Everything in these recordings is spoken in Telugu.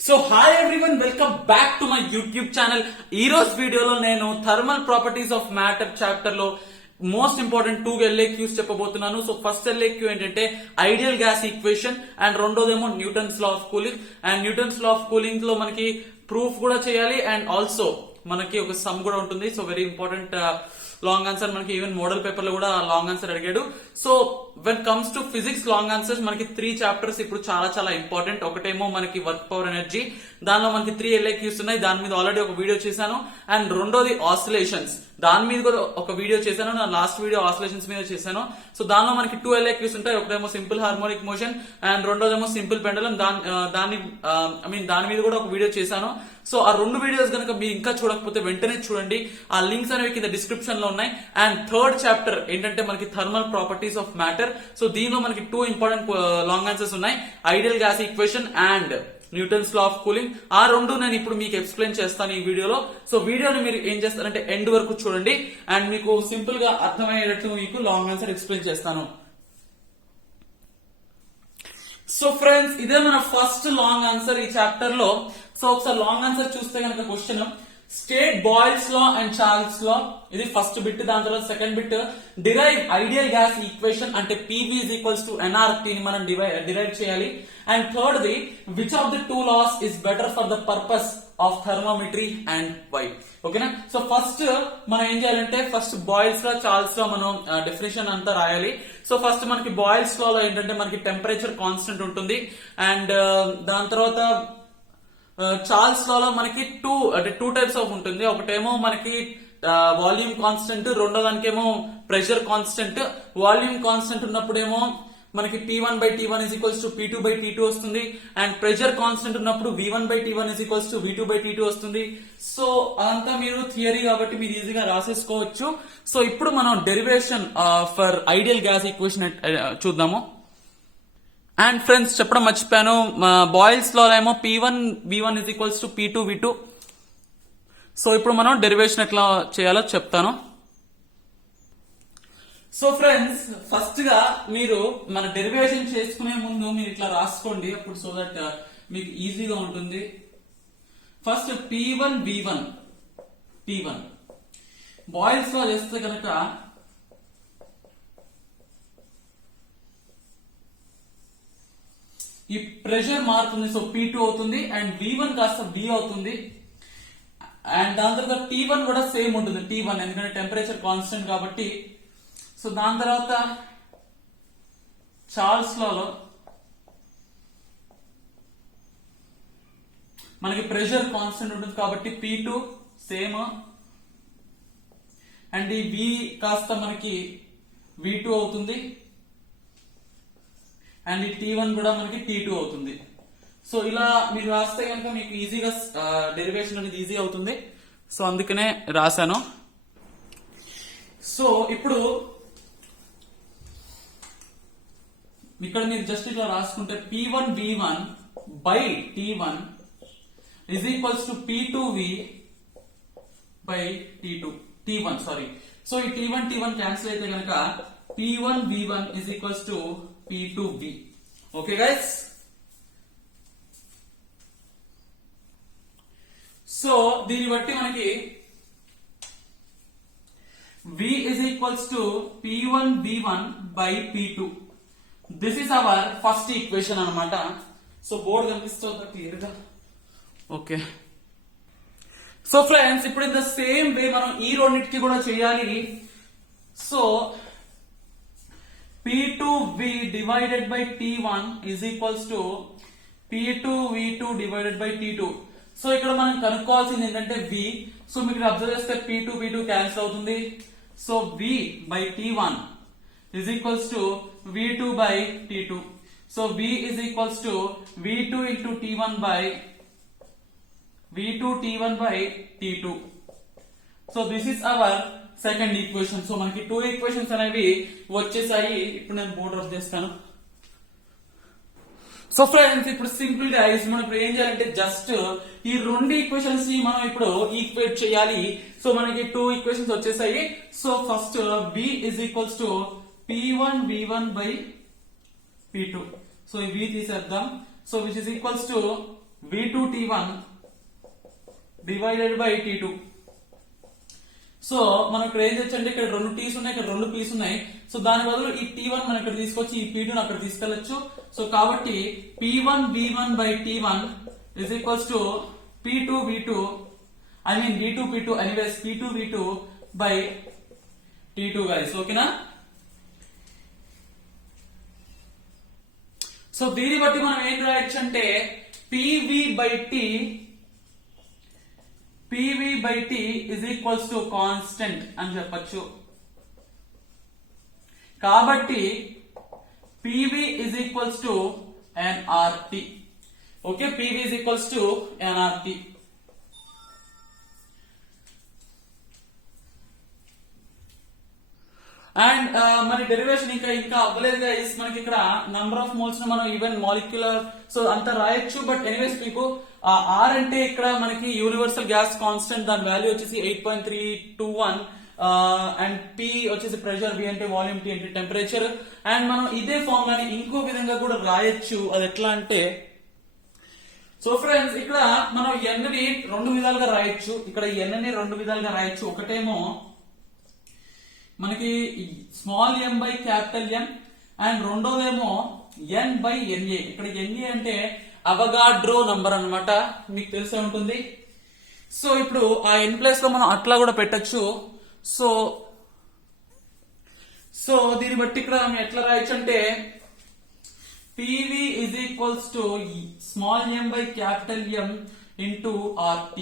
So hi everyone, welcome back to my YouTube channel. ఈ రోజు వీడియోలో నేను thermal properties of matter chapter లో మోస్ట్ ఇంపార్టెంట్ 2 LAQs చెప్పబోతున్నాను. సో ఫస్ట్ LAQ ఏంటంటే ఐడియల్ గ్యాస్ ఈక్వేషన్ అండ్ రెండోదేమో Newton's law of cooling. And Newton's law of cooling లో మనకి ప్రూఫ్ కూడా చేయాలి అండ్ ఆల్సో మనకి ఒక సమ్ కూడా ఉంటుంది. So very important long answer. మనకి ఈవెన్ మోడల్ పేపర్ లో కూడా లాంగ్ ఆన్సర్ అడిగాడు. So when comes to physics long answers మనకి 3 చాప్టర్స్ ఇప్పుడు చాలా ఇంపార్టెంట్. ఒకటేమో మనకి వర్క్ పవర్ ఎనర్జీ, దానిలో మనకి 3 LAQs ఉన్నాయి. దాని మీద ఆల్రెడీ ఒక వీడియో చేశాను. అండ్ రెండోది ఆసిలేషన్స్, దాని మీద కూడా ఒక వీడియో చేశాను. నా లాస్ట్ వీడియో ఆసిలేషన్స్ మీద చేశాను. సో దానిలో మనకి 2 LAQs ఉంటాయి. ఒకటేమో సింపుల్ హార్మోనిక్ మోషన్ అండ్ రెండోదేమో సింపుల్ పెండలం. దాని మీద కూడా ఒక వీడియో చేశాను. సో ఆ 2 వీడియోస్ కనుక మీరు ఇంకా చూడకపోతే వెంటనే చూడండి. ఆ లింక్స్ అనేవి కింద డిస్క్రిప్షన్ లో ఉన్నాయి. అండ్ థర్డ్ చాప్టర్ ఏంటంటే మనకి thermal properties of matter. So దీనిలో మనకి 2 ఇంపార్టెంట్ లాంగ్ ఆన్సర్స్ ఉన్నాయి, ideal gas equation and Newton's law of cooling. ఆ 2 నేను ఇప్పుడు మీకు ఎక్స్ప్లెయిన్ చేస్తాను ఈ వీడియోలో. సో వీడియోని మీరు ఏం చేస్తారంటే ఎండ్ వరకు చూడండి అండ్ మీకు సింపుల్ గా అర్థమయ్యేటట్టు మీకు లాంగ్ ఆన్సర్ ఎక్స్ప్లెయిన్ చేస్తాను. సో ఫ్రెండ్స్, ఇదే మన ఫస్ట్ లాంగ్ ఆన్సర్ ఈ చాప్టర్ లో. సో ఒకసారి లాంగ్ ఆన్సర్ చూస్తే కనుక question state Boyle's law and Charles law, ఇది ఫస్ట్ బిట్. దాని తర్వాత second bit derive ideal gas equation అంటే PV is equals to nRT ని మనం డిరైవ్ చేయాలి. And third the which of the 2 laws is better for the purpose of thermometry and why. ఓకేనా? సో ఫస్ట్ మనం ఏం చేయాలంటే ఫస్ట్ బాయిల్స్ లా చార్ల్స్ లా మనం డెఫినేషన్ అంతా రాయాలి. సో ఫస్ట్ మనకి బాయిల్స్ లా లో ఏంటంటే మనకి టెంపరేచర్ కాన్స్టెంట్ ఉంటుంది. అండ్ దాని తర్వాత చార్ల్స్ లా లో మనకి టూ టైప్స్ ఆఫ్ ఉంటుంది. ఒకటేమో మనకి వాల్యూమ్ కాన్స్టెంట్, రెండో దానికేమో ప్రెషర్ కాన్స్టెంట్. వాల్యూమ్ కాన్స్టెంట్ ఉన్నప్పుడేమో మనకి P1/T1 is equals to P2/T2 వస్తుంది. అండ్ ప్రెషర్ కాన్స్టెంట్ ఉన్నప్పుడు V1/T1 is equals to V2/T2 వస్తుంది. సో అదంతా మీరు థియరీ కాబట్టి మీరు ఈజీగా రాసేసుకోవచ్చు. సో ఇప్పుడు మనం derivation for ideal gas equation చూద్దాము. అండ్ ఫ్రెండ్స్ చెప్పడం మర్చిపోయాను, బాయిల్స్ లో ఏమో P1V1 is equals to P2V2. So ఇప్పుడు మనం డెరివేషన్ ఎట్లా చేయాలో చెప్తాను. సో ఫ్రెండ్స్, ఫస్ట్ గా మీరు మన డెరివేషన్ చేసుకునే ముందు మీరు ఇట్లా రాసుకోండి, అప్పుడు సో దట్ మీకు ఈజీగా ఉంటుంది. ఫస్ట్ P1V1 P1 బాయిల్స్ లో చేస్తే కనుక ఈ ప్రెషర్ మారుతుంది. సో P2 అవుతుంది అండ్ V1 కాస్త V అవుతుంది. అండ్ దాని తర్వాత T1 కూడా సేమ్ ఉంటుంది, T1, ఎందుకంటే టెంపరేచర్ కాన్స్టెంట్ కాబట్టి. సో దాని తర్వాత చార్ల్స్ లాలో మనకి ప్రెషర్ కాన్స్టెంట్ ఉంటుంది కాబట్టి P2 సేమ్ అండ్ ఈ V కాస్త మనకి V2 అవుతుంది అండ్ ఈ T1 కూడా మనకి T2 అవుతుంది. సో ఇలా మీరు రాస్తే కనుక మీకు ఈజీగా డెరివేషన్ అనేది ఈజీ అవుతుంది. సో అందుకనే రాశాను. సో ఇప్పుడు ఇక్కడ మీరు జస్ట్ ఇట్లా రాసుకుంటే P1V1 by T1 is equals to P2V by T1 sorry. So ఈ T1 క్యాన్సిల్ అయితే కనుక P1V1 is equals to P2V. Okay guys? So దీన్ని బట్టి మనకి V is equals to P1V1 by P2. This is our first equation అన్నమాట. సో బోర్డు కనిపిస్తుంది క్లియర్ గా. ఓకే. సో ఫ్రెండ్స్, ఇప్పుడు ఇన్ ద సేమ్ వే మనం ఈ రెండింటికి కూడా చేయాలి. So P2V divided by T1 is equals to P2V2 divided by T2. So ఇక్కడ మనం కనుక్కోవాల్సింది ఏంటంటే V. సో మీకు అబ్జర్వ్ చేస్తే P2 క్యాన్సిల్ అవుతుంది. So V by T1 is equals to V2 by T2. So V is equals to V2 into T1 by T1 by T2. So this is our second equation. So మనకి 2 ఈక్వేషన్స్ అనేవి వచ్చేసాయి. ఇప్పుడు నేను బోర్డ్ రబ్ చేస్తాను. సో ఫ్రెండ్స్, ఇప్పుడు సింపుల్ గా మనం ఇప్పుడు ఏం చేయాలంటే జస్ట్ ఈ 2 ఈక్వేషన్స్ ని మనం ఇప్పుడు ఈక్వేట్ చేయాలి. సో మనకి 2 ఈక్వేషన్స్ వచ్చేసాయి. So first V is equals to P1V1 by P2. So V తీసేద్దాం. So which is equals to v2 t1 divided by t2. So మనం ఇక్కడ ఏం తెచ్చండి, ఇక్కడ 2 t's ఉన్నాయి, ఇక్కడ 2 p's ఉన్నాయి. సో దాని బదులు ఈ t1 మనం ఇక్కడ తీసుకొచ్చి ఈ p2 ని అక్కడ తీసుకెళ్లొచ్చు. సో కాబట్టి p1 v1 by t1 is equals to p2 v2, I mean v2 p2, anyways p2 v2 by t2 guys. ఓకేనా? సో దీన్ని బట్టి మనం ఏం రాయొచ్చు అంటే pv by t is equals to constant అని చెప్పచ్చు. కాబట్టి pv is equals to nRT. Okay, pv is equals to nRT. And మరి డెరివేషన్ ఇంకా అవ్వలేదు గైస్. మనకి ఇక్కడ నంబర్ ఆఫ్ మోల్స్ మనం ఈవెన్ మాలిక్యులర్ సో అంతా రాయొచ్చు. బట్ ఎనీవేస్ మీకు ఆర్ అంటే ఇక్కడ మనకి యూనివర్సల్ గ్యాస్ కాన్స్టెంట్, దాని వాల్యూ వచ్చేసి 8.321 అండ్ పి వచ్చేసి ప్రెషర్, వి అంటే వాల్యూమ్, టీ అంటే టెంపరేచర్. అండ్ మనం ఇదే ఫార్ములాని ఇంకో విధంగా కూడా రాయొచ్చు. అది ఎట్లా అంటే, సో ఫ్రెండ్స్ ఇక్కడ మనం n ని 2 విధాలుగా రాయొచ్చు. ఇక్కడ n ని 2 విధాలుగా రాయొచ్చు. ఒకటేమో మనకి small m by capital M and రెండోదేమో n బై NA. ఇక్కడ NA అంటే అవగాడ్రో నంబర్ అన్నమాట, మీకు తెలిసే ఉంటుంది. సో ఇప్పుడు ఆ n ప్లేస్ లో మనం అట్లా కూడా పెట్టచ్చు. సో దీన్ని బట్టి ఇక్కడ మనం ఎట్లా రాయొచ్చు అంటే PV is equals to small m by capital M into RT.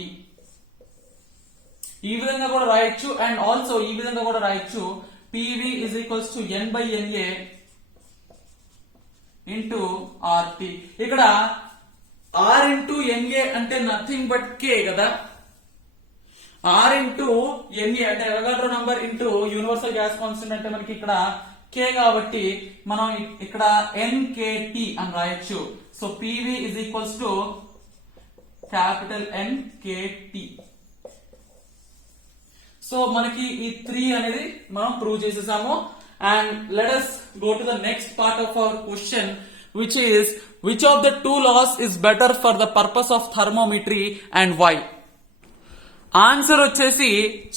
ఈ విధంగా కూడా రాయొచ్చు. అండ్ ఆల్సో ఈ విధంగా కూడా రాయొచ్చు PV is equals to n by NA into RT. ఇక్కడ R into NA అంటే నథింగ్ బట్ K కదా. R into NA అంటే Avogadro number into universal gas constant అంటే మనకి ఇక్కడ K కాబట్టి మనం ఇక్కడ NKT అని రాయొచ్చు. So PV is equals to capital NKT. So మనకి ఈ 3 అనేది మనం ప్రూవ్ చేసేసాము. And let us go to the next part of our question, which is which of the two laws is better for the purpose of thermometry and why? Answer వచ్చేసి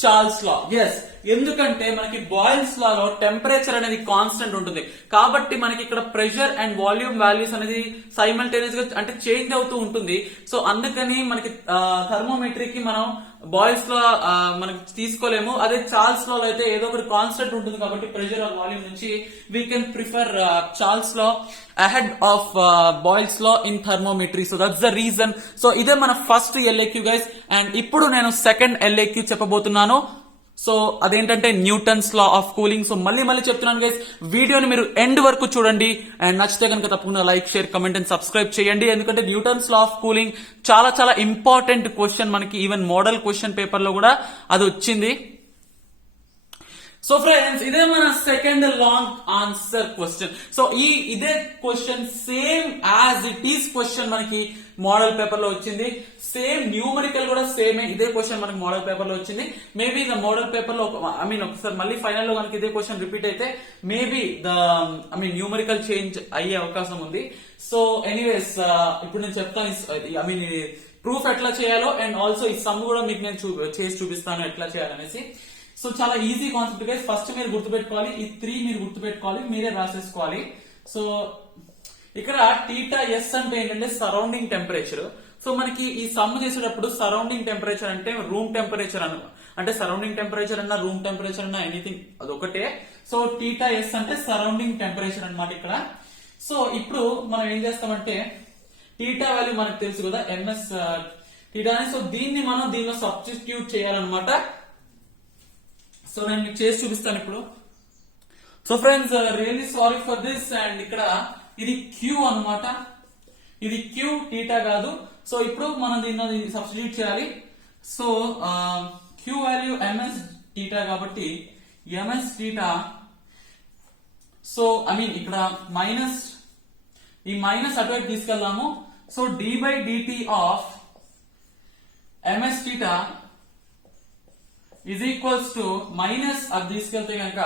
చార్ల్స్ లా. ఎస్, ఎందుకంటే మనకి బాయిల్స్ లాలో టెంపరేచర్ అనేది కాన్స్టెంట్ ఉంటుంది కాబట్టి మనకి ఇక్కడ ప్రెషర్ అండ్ వాల్యూమ్ వాల్యూస్ అనేది సైమల్టేనియస్ గా అంటే చేంజ్ అవుతూ ఉంటుంది. సో అందుకని మనకి థర్మోమెట్రీకి మనం బాయిల్స్ లో మనకి తీసుకోలేము. అదే చార్ల్స్ లో అయితే ఏదో ఒకటి కాన్స్టెంట్ ఉంటుంది కాబట్టి ప్రెషర్ ఆర్ వాల్యూమ్ నుంచి we can prefer Charles law ahead of Boyle's law in thermometry. So that's the reason. So ఇదే మన ఫస్ట్ LAQ గైస్. అండ్ ఇప్పుడు నేను సెకండ్ LAQ చెప్పబోతున్నాను. సో అదేంటంటే Newton's law of cooling. So మళ్ళీ చెప్తున్నాను గైస్, వీడియోని మీరు ఎండ్ వరకు చూడండి. అండ్ నచ్చితే కనుక తప్పకుండా like, share, comment and subscribe చేయండి. ఎందుకంటే న్యూటన్స్ లా ఆఫ్ కూలింగ్ చాలా ఇంపార్టెంట్ క్వశ్చన్. మనకి ఈవెన్ మోడల్ క్వశ్చన్ పేపర్ లో కూడా అది వచ్చింది. సో ఫ్రెండ్స్, ఇదే మన second long answer question. So ఇదే question same as it is question మనకి మోడల్ పేపర్ లో వచ్చింది. సేమ్ న్యూమరికల్ కూడా సేమ్ ఇదే క్వశ్చన్ మనకి మోడల్ పేపర్ లో వచ్చింది. మేబీ ద మోడల్ పేపర్ లో ఒకసారి మళ్ళీ ఫైనల్ లో మనకి ఇదే క్వశ్చన్ రిపీట్ అయితే మేబీ న్యూమరికల్ చేంజ్ అయ్యే అవకాశం ఉంది. సో ఎనీవేస్ ఇప్పుడు నేను చెప్తాను ప్రూఫ్ ఎట్లా చేయాలో అండ్ ఆల్సో ఈ సమ్ కూడా మీకు నేను చేసి చూపిస్తాను ఎట్లా చేయాలనేసి. సో చాలా ఈజీ కాన్సెప్ట్ గైస్. ఫస్ట్ మీరు గుర్తుపెట్టుకోవాలి, ఈ 3 మీరు గుర్తుపెట్టుకోవాలి, మీరే రాసేసుకోవాలి. సో ఇక్కడ θS అంటే ఏంటంటే సరౌండింగ్ టెంపరేచర్. సో మనకి ఈ సమ్ చేసేటప్పుడు సరౌండింగ్ టెంపరేచర్ అంటే రూమ్ టెంపరేచర్ అంటే సరౌండింగ్ టెంపరేచర్ అన్నా రూమ్ టెంపరేచర్ అన్నా ఎనీథింగ్ అదొకటే. సో θS అంటే సరౌండింగ్ టెంపరేచర్ అన్నమాట ఇక్కడ. సో ఇప్పుడు మనం ఏం చేస్తామంటే θ వాల్యూ మనకు తెలుసు కదా, MS θ అని. సో దీన్ని మనం దీనిలో సబ్స్టిట్యూట్ చేయాలన్నమాట. సో నేను మీకు చేసి చూపిస్తాను ఇప్పుడు. So friends, really sorry for this. And ఇక్కడ ఇది Q అన్నమాట, ఇది Q, θ కాదు. సో ఇప్పుడు మనం దీన్ని సబ్స్టిట్యూట్ చేయాలి. సో Q వాల్యూ MS θ కాబట్టి MS θ. సో ఇక్కడ మైనస్, ఈ మైనస్ అటువైపు తీసుకెళ్దాము. So d/dt of MS θ is equals to minus అది తీసుకెళ్తే కనుక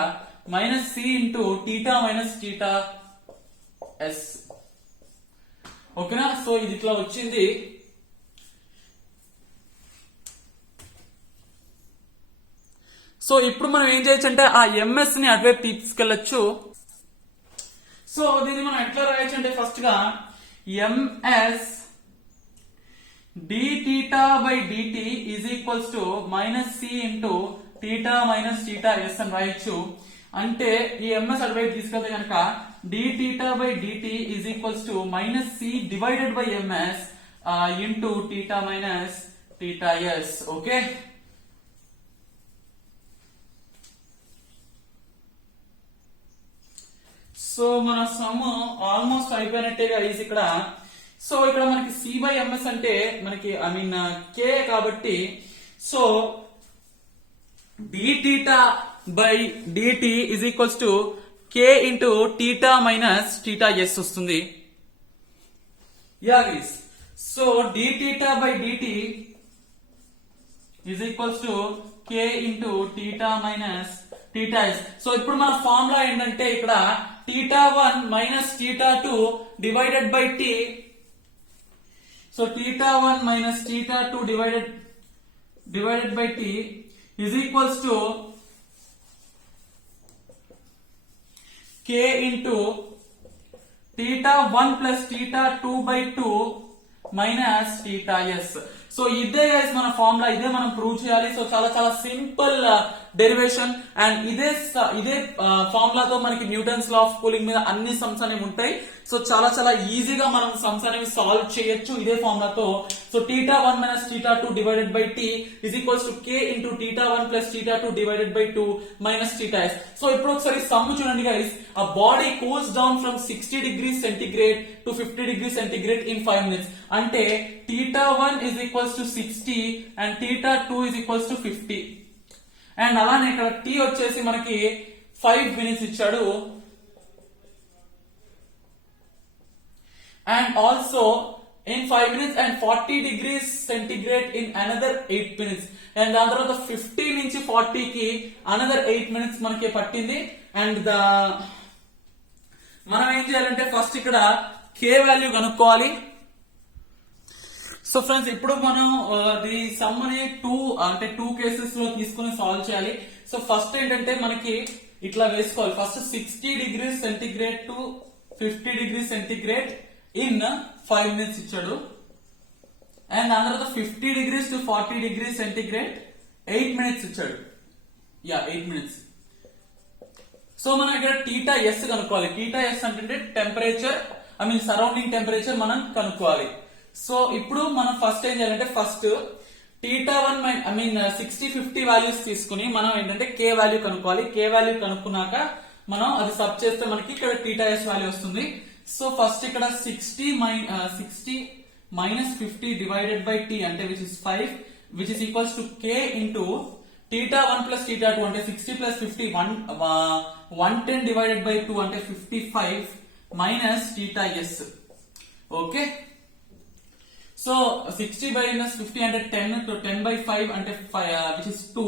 minus C into θ minus θS. ఓకేనా? సో ఇది ఇట్లా వచ్చింది. సో ఇప్పుడు మనం ఏం చేయొచ్చు అంటే ఆ ఎంఎస్ ని అటువైపు తీసుకెళ్లొచ్చు. సో దీన్ని మనం ఎట్లా రాయొచ్చు అంటే ఫస్ట్ గా MS D theta by DT is equals to minus C into theta minus theta S అని రాయొచ్చు. అంటే ఈ ఎంఎస్ అటువైపు తీసుకెళ్తే కనుక D theta by DT is equals to minus C divided by MS into theta minus theta S. Okay, so మన సమ్ ఆల్మోస్ట్ అయిపోయినట్టే గైస్ ఇక్కడ. సో ఇక్కడ మనకి సి బై ఎంఎస్ అంటే మనకి ఐ మీన్ కే కాబట్టి so d theta by DT is equals to k into theta minus theta s వస్తుంది. Yeah guys, so d theta by DT is equals to k into theta minus theta yes. So ఇప్పుడు మన ఫార్ములా ఏంటంటే ఇక్కడ θ1 minus θ2 divided by t. So θ1 minus θ2 divided by t is equals to k into θ1 plus θ2 by 2 minus theta yes. So ఇదే గైస్ మన ఫార్ములా, ఇదే మనం ప్రూవ్ చేయాలి. సో చాలా చాలా సింపుల్ డెరివేషన్ అండ్ ఇదే ఫార్ములాతో మనకి న్యూటన్స్ లా ఆఫ్ కూలింగ్ మీద అన్ని సమ్స్ అనేవి ఉంటాయి. సో చాలా చాలా ఈజీగా మనం సమ్స్ అనేవి సాల్వ్ చేయొచ్చు ఇదే ఫార్ములాతో. So θ1 minus θ2 divided by t is equals to k into θ1 plus θ2 divided by 2 minus theta yes. So ఇప్పుడు ఒకసారి సమ్ చూడండి guys. A body cools down from 60 degrees centigrade to 50 degrees centigrade in 5 minutes. అంటే θ1 is equals to 60 and θ2 is equals to 50. And అలానే ఇక్కడ t వచ్చేసి మనకి 5 minutes ఇచ్చాడు. And also in 5 minutes and 40 degrees centigrade in another 8 minutes. And దాని తర్వాత 50 నుంచి 40 కి another 8 minutes మనకి పట్టింది. అండ్ మనం ఏం చేయాలంటే ఫస్ట్ ఇక్కడ k వాల్యూ కనుక్కోవాలి. సో ఫ్రెండ్స్ ఇప్పుడు మనం ఈ సమ్ ని టూ కేసెస్ లో తీసుకుని సాల్వ్ చేయాలి. సో ఫస్ట్ ఏంటంటే మనకి ఇట్లా వేసుకోవాలి. First 60 degrees centigrade to 50 degrees centigrade in 5 minutes ఇచ్చాడు. అండ్ దాని తర్వాత 50 degrees to 40 degrees centigrade 8 minutes ఇచ్చాడు. 8 minutes. సో మనం ఇక్కడ థీటా ఎస్ కనుక్కోవాలి. థీటా ఎస్ అంటే temperature, I mean surrounding temperature మనం కనుక్కోవాలి. సో ఇప్పుడు మనం ఫస్ట్ ఏం చేయాలంటే ఫస్ట్ θ1 ఐ మీన్ 60, 50 వాల్యూస్ తీసుకుని మనం ఏంటంటే k వాల్యూ కనుక్కోవాలి. k వాల్యూ కనుక్కున్నాక మనం అది సబ్ చేస్తే మనకి ఇక్కడ థీటా ఎస్ వాల్యూ వస్తుంది. సో ఫస్ట్ ఇక్కడ 60 మైనస్ 50 డివైడెడ్ బై t అంటే which is 5 which is equals to k into θ1 plus θ2 అంటే 60 ప్లస్ 50 110 డివైడెడ్ బై 2 అంటే 55 minus theta S. Okay, so 60 minus 50 అంటే 10 బై 5 అంటే which is 2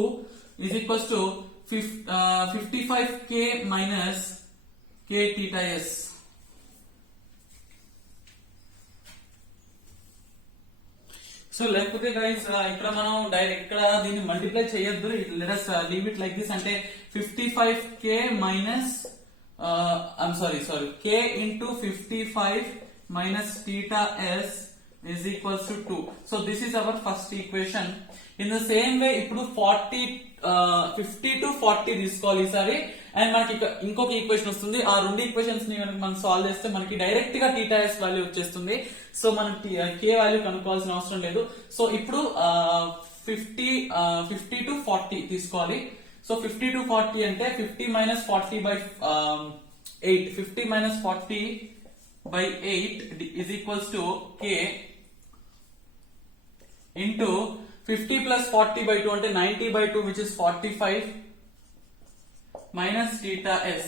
is equals to 55k minus k theta yes. So లేకపోతే గైస్ ఇక్కడ మనం డైరెక్ట్ ఇక్కడ దీన్ని మల్టిప్లై చేయొద్దు. Let us leave it like this. అంటే 55k minus I'm sorry k into 55 minus theta S is equals to 2. So this is our first equation. In the same way ఇప్పుడు 50 to 40 తీసుకోవాలి ఈసారి. అండ్ మనకి ఇంకొక ఈక్వేషన్ వస్తుంది. ఆ రెండు ఈక్వేషన్స్ ని మనం సాల్వ్ చేస్తే మనకి డైరెక్ట్ గా థీటా ఎస్ వాల్యూ వచ్చేస్తుంది. సో మనం k వాల్యూ కనుక్కోవాల్సిన అవసరం లేదు. సో ఇప్పుడు 50 to 40 తీసుకోవాలి. సో 50 to 40 అంటే 50 minus 40 by 8 50 minus 40 by 8 is equals to k into 50 plus 40 by 2 అంటే 90 by 2 which is 45 minus theta s.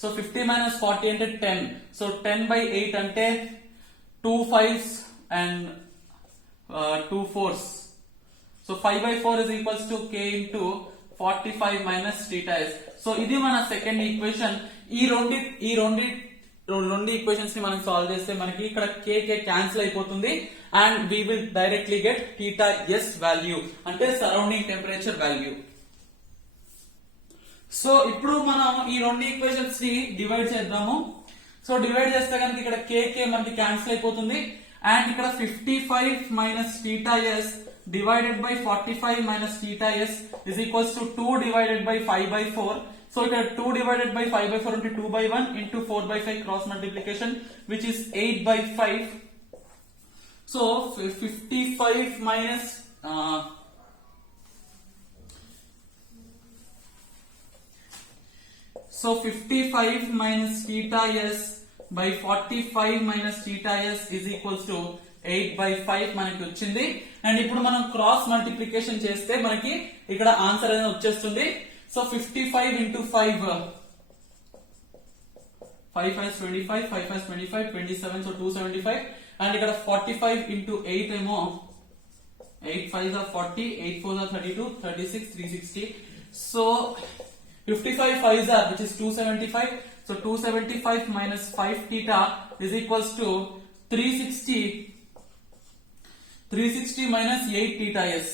So 50 minus 40 అంటే 10. So 10 by 8 అంటే 2 5s and 2 4s. So 5 by 4 is equals to k into 45 minus theta s. So ఇది మన సెకండ్ ఈక్వేషన్. ఈ రెండు ఈక్వేషన్స్ ని మనం సాల్వ్ చేస్తే మనకి ఇక్కడ k క్యాన్సిల్ అయిపోతుంది and we will directly get theta yes value అంటే సరౌండింగ్ టెంపరేచర్ వాల్యూ. సో ఇప్పుడు మనం ఈ రెండు ఈక్వేషన్స్ ని డివైడ్ చేద్దాము. సో డివైడ్ చేస్తే కనుక ఇక్కడ కేకే మనకి క్యాన్సిల్ అయిపోతుంది అండ్ ఇక్కడ 55 minus theta S divided by 45 minus theta S is equals to 2 divided by 5/4. So ఇక్కడ 2 divided by 5/4 into 2/1 into 4/5 cross multiplication which is 8/5. So 55 minus so 55 minus theta s by 45 minus theta s is equals to 8/5 మనకి వచ్చింది. అండ్ ఇప్పుడు మనం క్రాస్ మల్టిప్లికేషన్ చేస్తే మనకి ఇక్కడ ఆన్సర్ అనేది వచ్చేస్తుంది. సో 55 into 5 5 5 25 5 5 25 27 so 275 and ఇక్కడ 45 into 8 ఏమో 8 5 are 40 8 4 are 32 36 360 so 55 5s are which is 275 so 275 minus 5 theta is equals to 360 minus 8 theta s.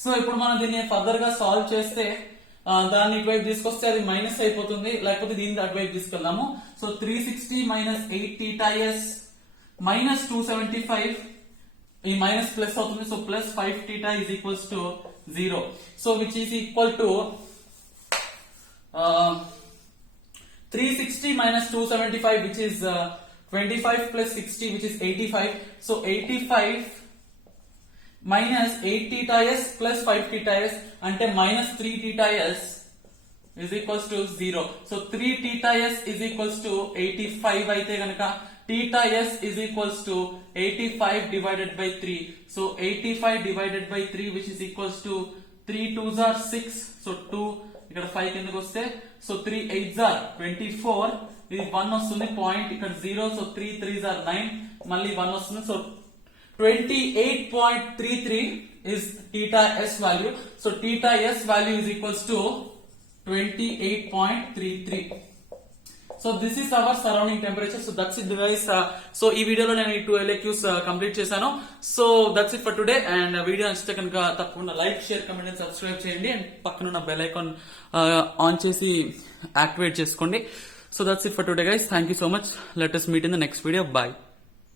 So ఇప్పుడు మనం దీన్ని ఫర్దర్ గా సాల్వ్ చేస్తే దాన్ని ఇటువైపు తీసుకొస్తే అది మైనస్ అయిపోతుంది, లేకపోతే దీన్ని అటువైపు తీసుకెళ్దాము. So 360 minus 8 theta s minus 275 ఈ మైనస్ ప్లస్ అవుతుంది. So plus 5 theta is equals to 0. So which is equal to 360 minus 275 which is 25 plus 60 which is 85. So 85 minus 8 theta s plus 5 theta s ante minus 3 theta s is equals to 0. So 3 theta s is equals to 85 aithe ganaka theta s is equals to 85 divided by 3. So 85 divided by 3 which is equals to 3 2s are 6. So 2 ikkada 5 kindaku vaste so 3 8s are 24 ఇది 1 వస్తుంది పాయింట్ ఇక్కడ 0 సో 3 3s are 9 మళ్ళీ 1 వస్తుంది. So 28.33 is theta s value. So theta s value is equals to 28.33. So this is our surrounding temperature. So that's it guys. So ఈ వీడియోలో నేను ఈ 2 LAQs కంప్లీట్ చేశాను. So that's it for today. And video నచ్చితే కనుక తప్పకుండా like share comment and subscribe చేయండి అండ్ పక్కన ఉన్న బెల్ ఐకాన్ ఆన్ చేసి యాక్టివేట్ చేసుకోండి. So that's it for today guys. Thank you so much. Let us meet in the next video. Bye.